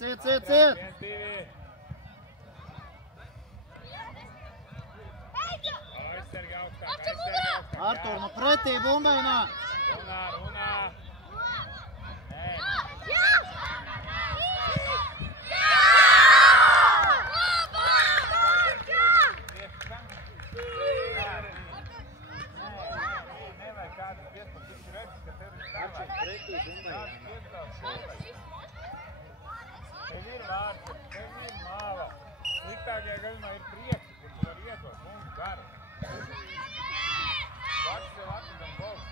Ciet! Artur, nu pretī bumbai nāk! Runā! Tev ir vārds, tev ir māla. Sliktākajā gadījumā ir prieks, kur tu vari iedot mums garu. Vārds tev atvedam gols.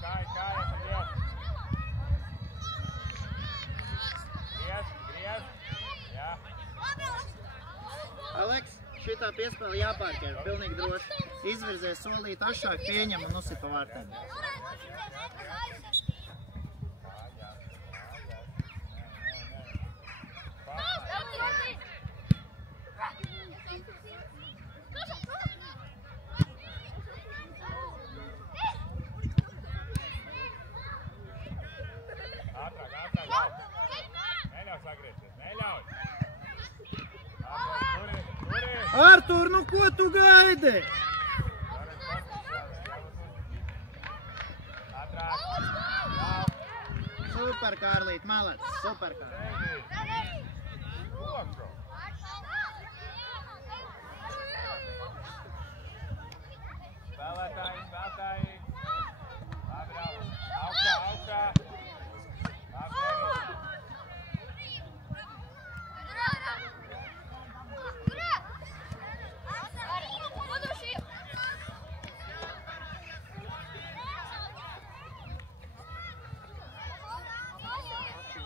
Kāja, Griez. Jā. Aleks, šitā piespēle jāpārķer, pilnīgi droši. Izvirzies solīt ašāk, pieņem un nusipa vārtēm. Artur, nu ko tu gaidi? Super, Kārlīt, malec, super, Kārlīt. Spēlētāji. Augstā.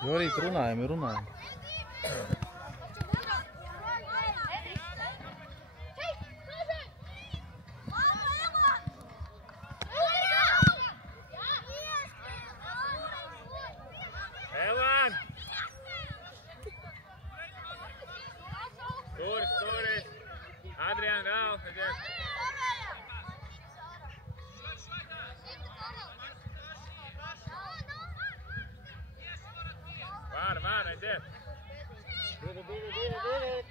Jorīt, runājam. Elan! Stūris! Adrian, Ralf, aiziet! Var, aiziet! Divi!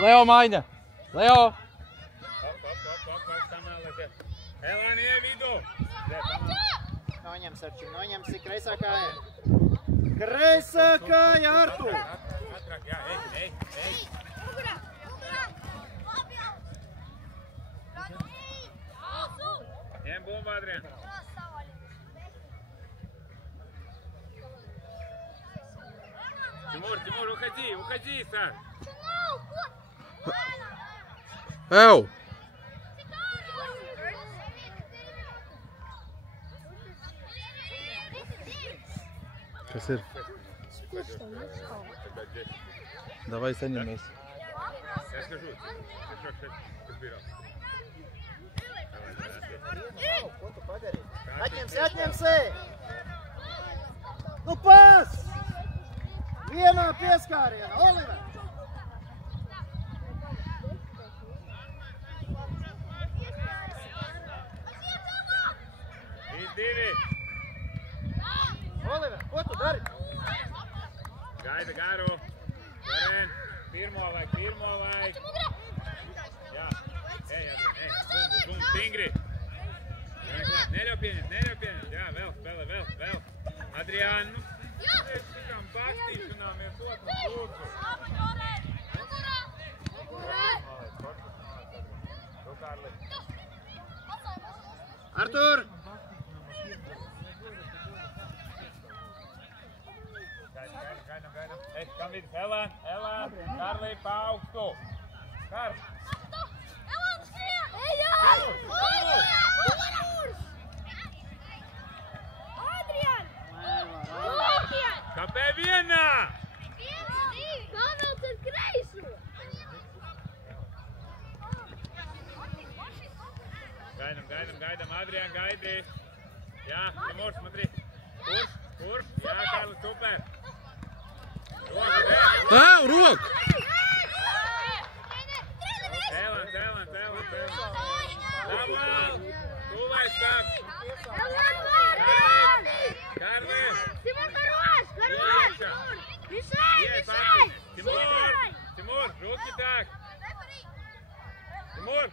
Leo maiņa! Leo! Elan, ievidu! Noņem, Sarčim, noņemsi kreisā kāja. Kreisā kāja, Artur! Atrāk, jā, ej! Ņem bumbu, Adrian. Тимур, уходи, Сар. Ew! Kas ir? Davai saņemies. Я скажу, kas bija. Atņemsi! Nu pas! Vienā pieskārienā, Oliver! Divi! Oliver, ko tu dari? Gaida garu! Karen, pirmo vajag! Jā, ej, bum, stingri! Neļauj pieņemt, jā, vēl spēlē. Adrian, mēs tikām bastīšanāmies otru lūdzu. Artur! Gaidam. Ej, kam vidus? Elan, Karli, Adri, pa augstu. Karš. Kāpē vienā? Gaidam, Adrian, gaidi. Jā, Timurs, смотри. Kurš? Jā, Karli, super. Rok! Cēlēn. Samuel, tu lai sāk. Karli. Тимур, руки так. Тимур,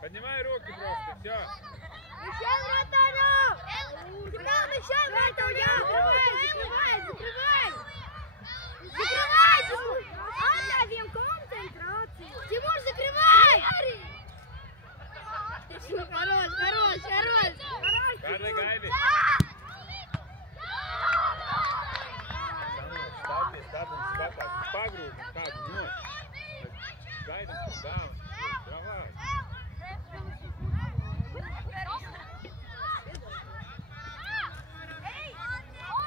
поднимай руки просто, все. Мишель вратарю! Мишель вратарю! Закрывай! Оставим концентрацию! Тимур, закрывай! Хорош! Карли, гайди. Ставим, погрузим, так, ну. Гайди, давай.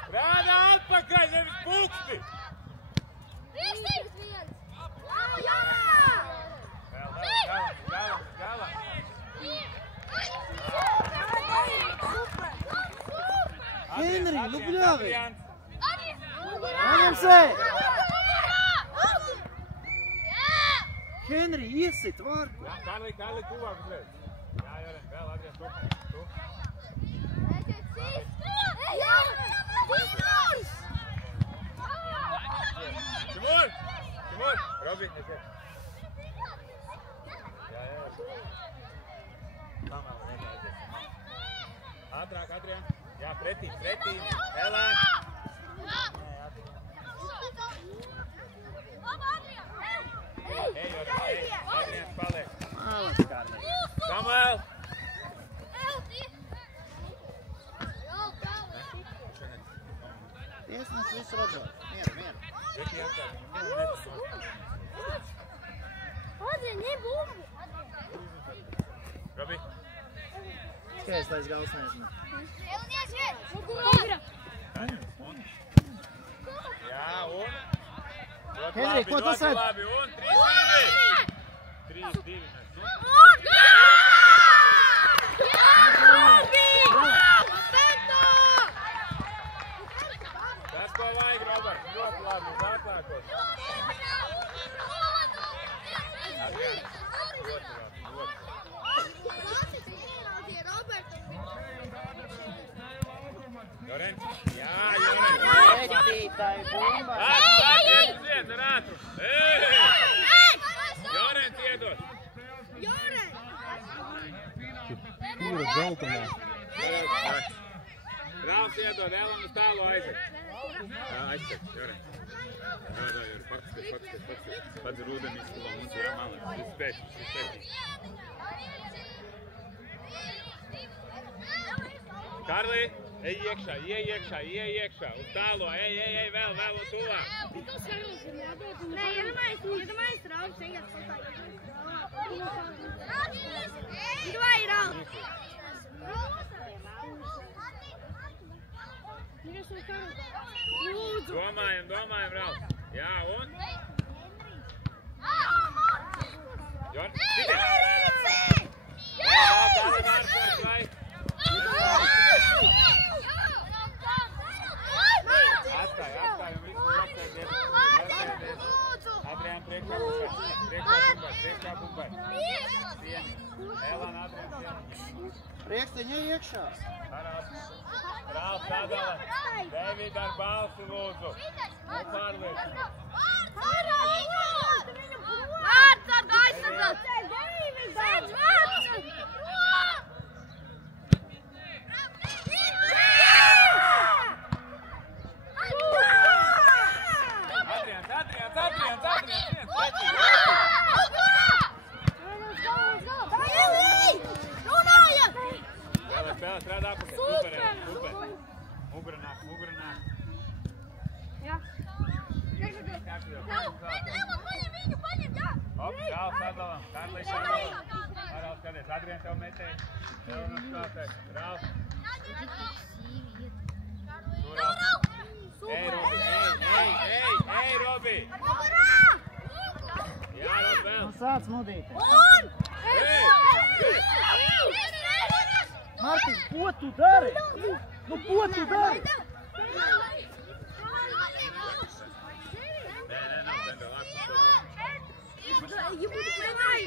Rāda atpakaļ, nevis puksti! Višķīgs viens! Galam! Henri, nu bļāvi! Adrians! Paņem se! Henri, iesit vārku! Karli, tuvāk uzreiz! Jā, Joren, vēl, Adrians, tu! Timur! Robi, aiziet! Jā. Pamēl, aiziet. Ātrāk, Adrian! Jā, pretī! Elā! Ej, Joren, Adrians paliek! Mālas, Karli! Pamēl! Tiesnes visu redzot. Mieru. Adrian, ne bumbu! Robi! Skaistais gals nezinu. Jā, un? Henri, ko tu sēd? Labi, un 3-2! 3-2! Tas, ko vajag, Robert, ļoti labi, uz atklākos. Jorens, jā, Jorens. Reģītāji bumba. Aiziet ar ātrumu. Jorens iedod. Kur ir zeltamā? Rāls iedod, Elam uz tālu aiziet. Aizsek, Jorens. Jā, Jorens, paksties. Pats ir ūdeni izskatā mums, jā, malē. Viss pēkšņi. Karli, ej iekšā, uz tālo, ej, vēl un tuvāk. Nē, iedomājies Rāls, tagad Давай, Рал! Domājam, Rāl. Jā, un? Jorn, sitiet! Atstāj un visu apsēdies. Adrian, priekšā bumbai. Sieni. Elan, Adrian, sieni. Priekstiņa iekšā. Rāls sadala. David ar balsi lūdzu. Un pārliec. Vārds ar aizsardzāt! Sēdz vārds! Spēlē, strādā apakaļ. Super. Mugurā nāk. Jā. Ralf, atdalam. Kārlis, atdalam. Ralf, skaties, Adrien tev metēji. Tev uzspēlēji. Ralf. Ej, Robi, ej, Robi! Jā, Robi, vēl. Nu sāc mudīt. Martin, ko tu dari? Nu, ko tu dari?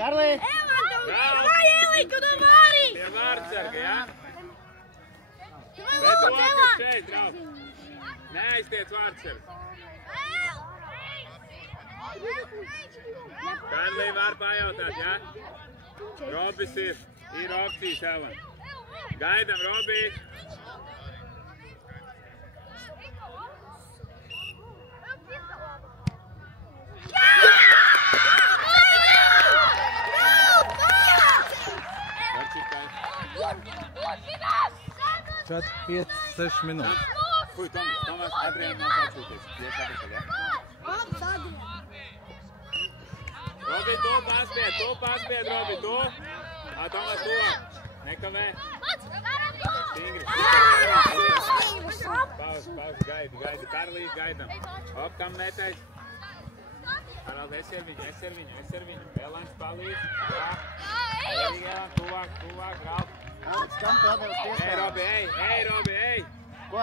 Karli! Vai, Elika, tu vari! Pie vārdsarga, jā? Bet rokas šeit, Ralf. Neaiztiec vārdsargu. Karlī var pajautāt, jā? Robis ir opcijas, Evan. Gaidam, Robi. Čet, 5, 6 minūtes. Kuj, Tomas, Adrien mums atsūties. Tieši atpakaļ, jā? Robi, tu paspied, Robi, tu. Tomas, tuvāk. Nekavē. Stingri. Pauz, gaidi. Karlīs, gaidam. Hop, kam metais? Harald, es ar viņu. Vēlēns palīdz. Jā, tuvāk, Ralf. Skam tu atdevis piespēlēt. Ej, Robi! Ko?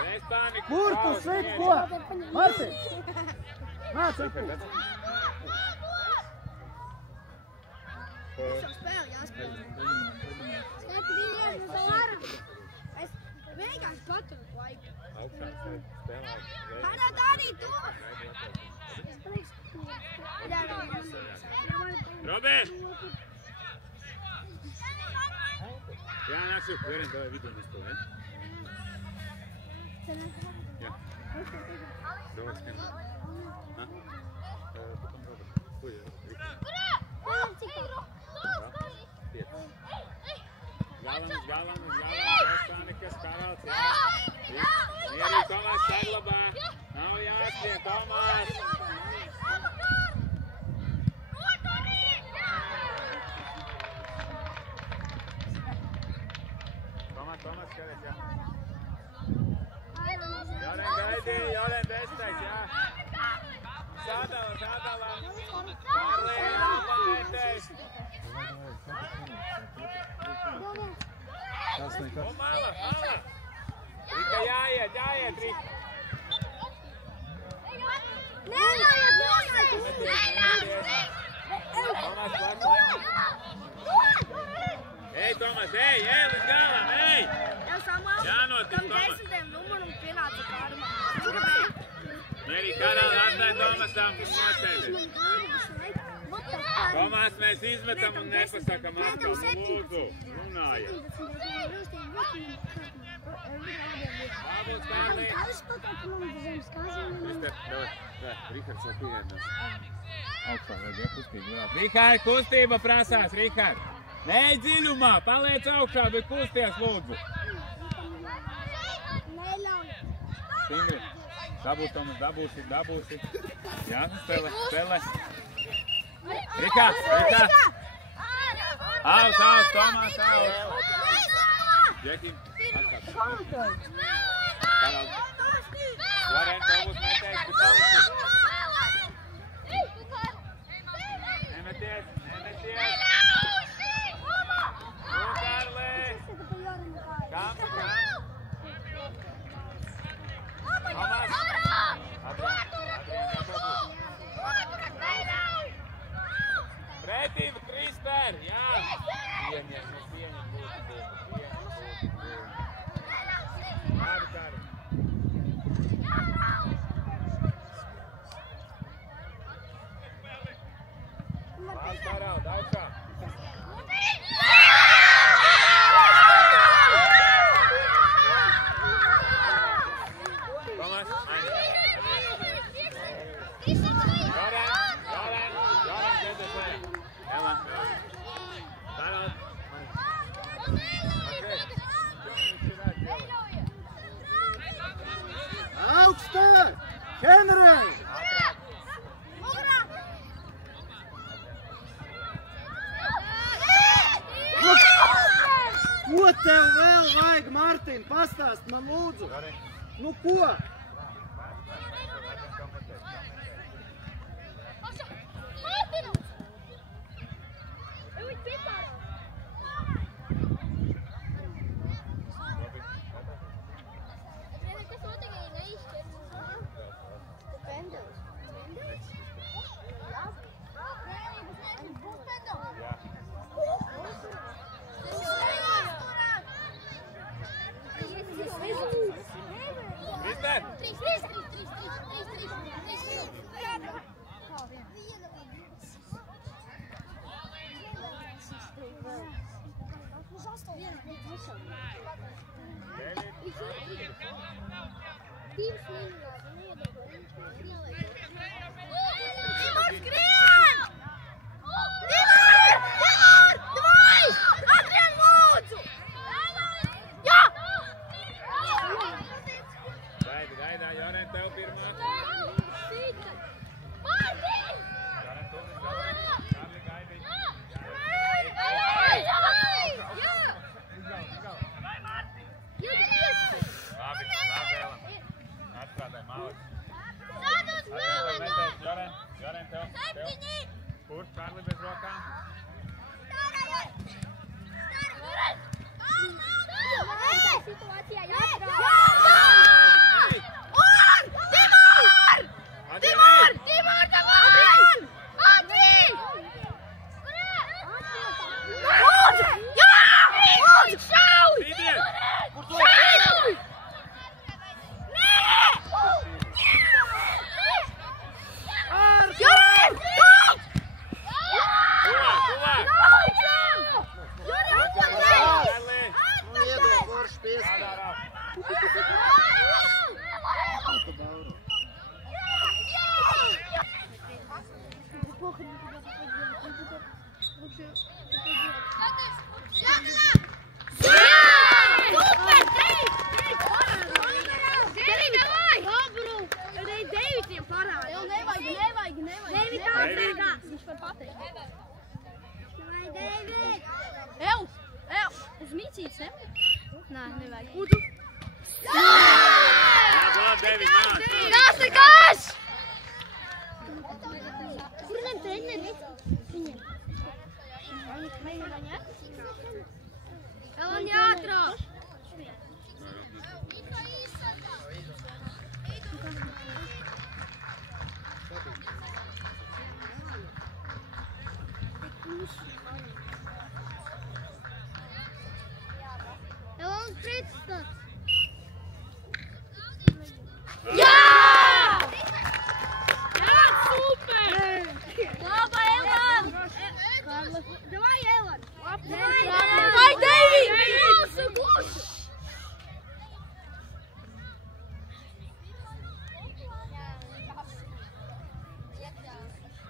Bez paniku! Kur tu šeit, ko? Martin! Nāc, atpūj! Spēle, jāspēlē. Skati bija no varam. Es vienkārši paturu laiku. Augšā spēlēt. Kādā darīt to? Robi! Jā, nāc šūk, Veren, davai vidū nespēlē. Jā. Davai, skan. Ha? Potom Robi. Ko ir? Galvenais, Panikas, Karals, jā. Mierīgi, Tomas, saglabā. Nav jāskrien, Tomas. Tomas, skaties, jā. Joren gaidī, Joren destais, jā. Sadala. Karlī, apaitais. Tas nekas. Mala. Rika jāiet, Rika. Tomas, Ej, Tomas, ej, līdz galam, ej! Jānotic, Tomas. Tam 10. numuram pienāca kārumā. Mierīgi, Karali, atstāj Tomasam, kas nosēdē. Tomas, mēs izmetam un nepasakam atkal, lūdzu, runājam. Vārbūt, Karli. Rihards vēl pievienās. Augstā vajag, ja kustīgi varētu. Rihard, kustība prasās, Rihard. Nē, dziļumā, paliec augšā, bet kusties, lūdzu. Stingri. Dabūs, Tomas, dabūsi. Jā, spēlē. Rika! Aus, Tomas, aus. Džekim, atkāp. Karal. Loren, tev būs metējis, bet paliksi. Nemeties. Kam? Tomas! Pretīm, Krister! Jā! Pieņem būtu. Kāri. Vārds Karald, augšā! Tomas, Joren, ZDP. Ellen. Karald. Augstā! Henry! Mārtiņ, pastāst man lūdzu. Nu ko? Kurš Čārli bez rokām?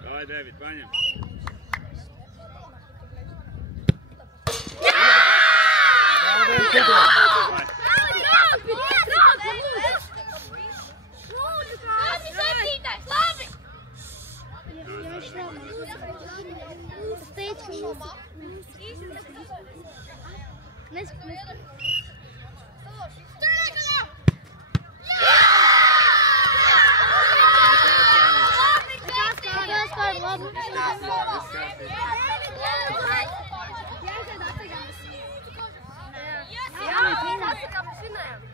Давай, Дэвид, paņem. Jā, mēs atsikām, mēs vinējām.